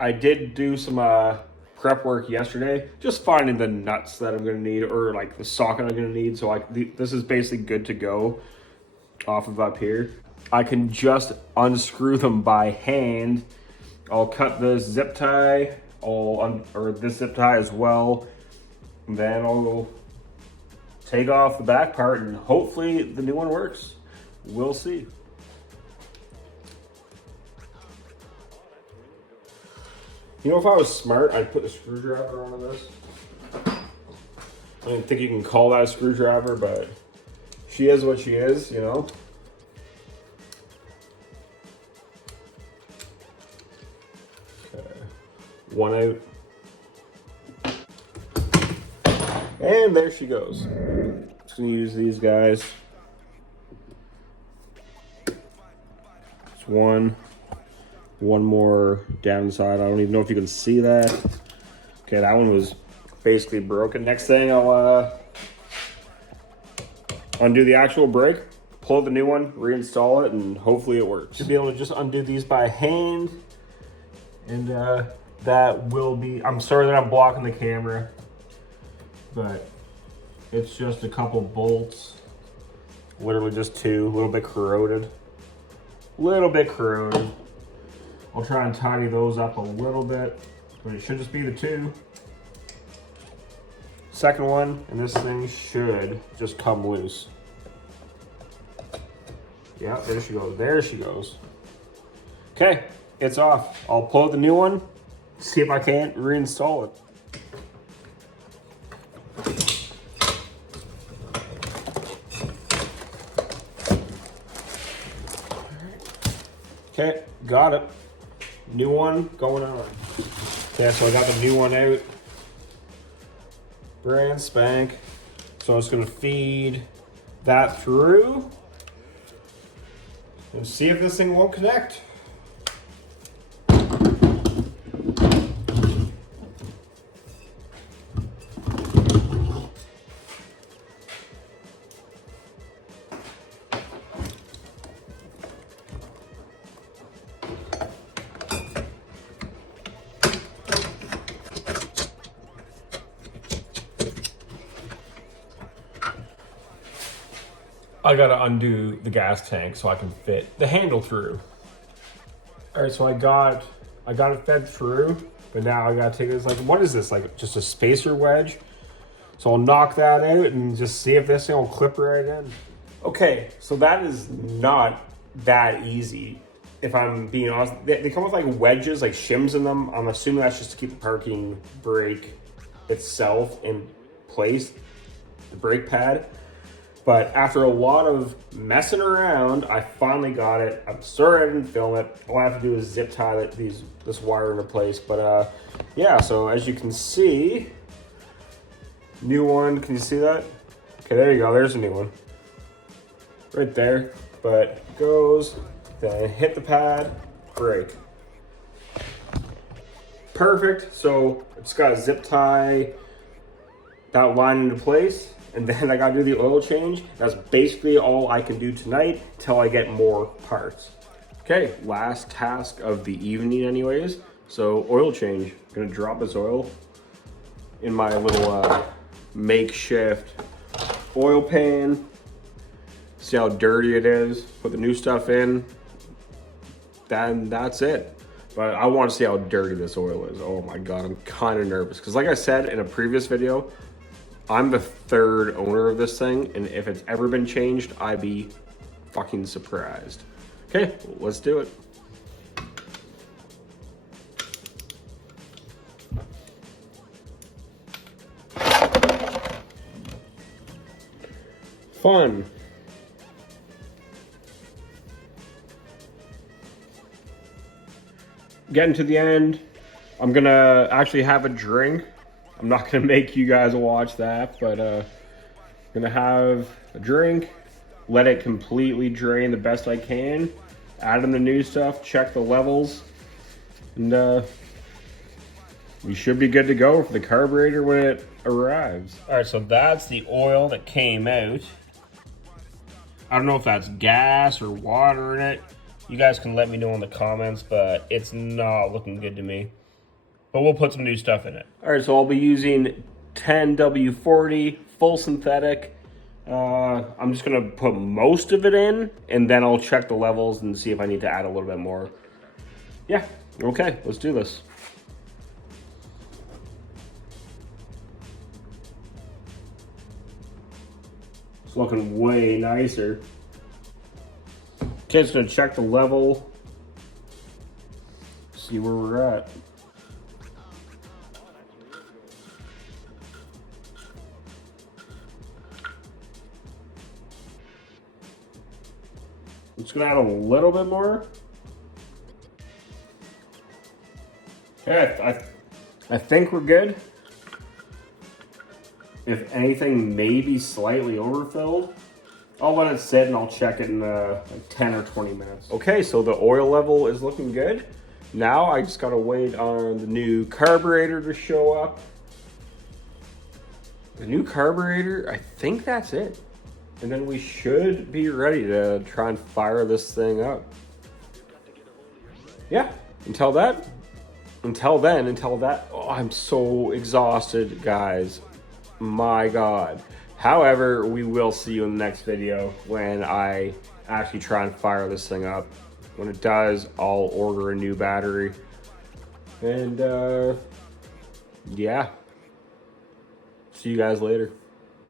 I did do some prep work yesterday, just finding the nuts that I'm gonna need, or like the socket I'm gonna need. So this is basically good to go off of up here. I can just unscrew them by hand. I'll cut this zip tie, or this zip tie as well. And then I'll take off the back part and hopefully the new one works. We'll see. You know, if I was smart, I'd put a screwdriver onto this. I don't think you can call that a screwdriver, but she is what she is, you know? Okay. One out. And there she goes. Just gonna use these guys. Just one more down the side. I don't even know if you can see that. Okay, that one was basically broken. Next thing, I'll undo the actual brake, pull the new one, reinstall it, and hopefully it works. Should be able to just undo these by hand, and that will be, I'm sorry that I'm blocking the camera, but it's just a couple bolts, literally just two, a little bit corroded. I'll try and tidy those up a little bit, but it should just be the two. Second one, and this thing should just come loose. Yeah, there she goes. There she goes. Okay, it's off. I'll pull out the new one, see if I can't reinstall it. Okay, got it. New one going on. Okay, so I got the new one out. Brand spank. So I'm just gonna feed that through and see if this thing won't connect. I gotta undo the gas tank so I can fit the handle through. All right, so I got it fed through, but now I gotta take this, like, what is this? Like just a spacer wedge? So I'll knock that out and just see if this thing will clip right in. Okay, so that is not that easy. If I'm being honest, they come with like wedges, like shims in them. I'm assuming that's just to keep the parking brake itself in place, the brake pad. But after a lot of messing around, I finally got it. I'm sorry I didn't film it. All I have to do is zip tie this wire into place. But yeah, so as you can see, new one, can you see that? Okay, there you go, there's a new one. Right there, but it goes, then hit the pad, brake. Perfect, so it's got a zip tie that line into place. And then I gotta do the oil change. That's basically all I can do tonight till I get more parts. Okay, last task of the evening anyways. So oil change. I'm gonna drop this oil in my little makeshift oil pan. See how dirty it is. Put the new stuff in. Then that's it. But I wanna see how dirty this oil is. Oh my God, I'm kinda nervous. Cause like I said in a previous video, I'm the third owner of this thing, and if it's ever been changed, I'd be fucking surprised. Okay, let's do it. Fun. Getting to the end, I'm gonna actually have a drink. I'm not gonna make you guys watch that, but gonna have a drink, let it completely drain the best I can, add in the new stuff, check the levels, and we should be good to go for the carburetor when it arrives. All right, so that's the oil that came out. I don't know if that's gas or water in it. You guys can let me know in the comments, but it's not looking good to me. but we'll put some new stuff in it. All right, so I'll be using 10W40 full synthetic. I'm just gonna put most of it in, and then I'll check the levels and see if I need to add a little bit more. Yeah, okay, let's do this. It's looking way nicer. Okay, just gonna check the level, see where we're at. I'm just gonna add a little bit more. Yeah, I think we're good. If anything, maybe slightly overfilled. I'll let it sit and I'll check it in like 10 or 20 minutes. Okay, so the oil level is looking good. Now I just gotta wait on the new carburetor to show up. The new carburetor, I think that's it. And then we should be ready to try and fire this thing up. Yeah, until that, oh, I'm so exhausted, guys. My God. However, we will see you in the next video when I actually try and fire this thing up. When it does, I'll order a new battery. And yeah, see you guys later.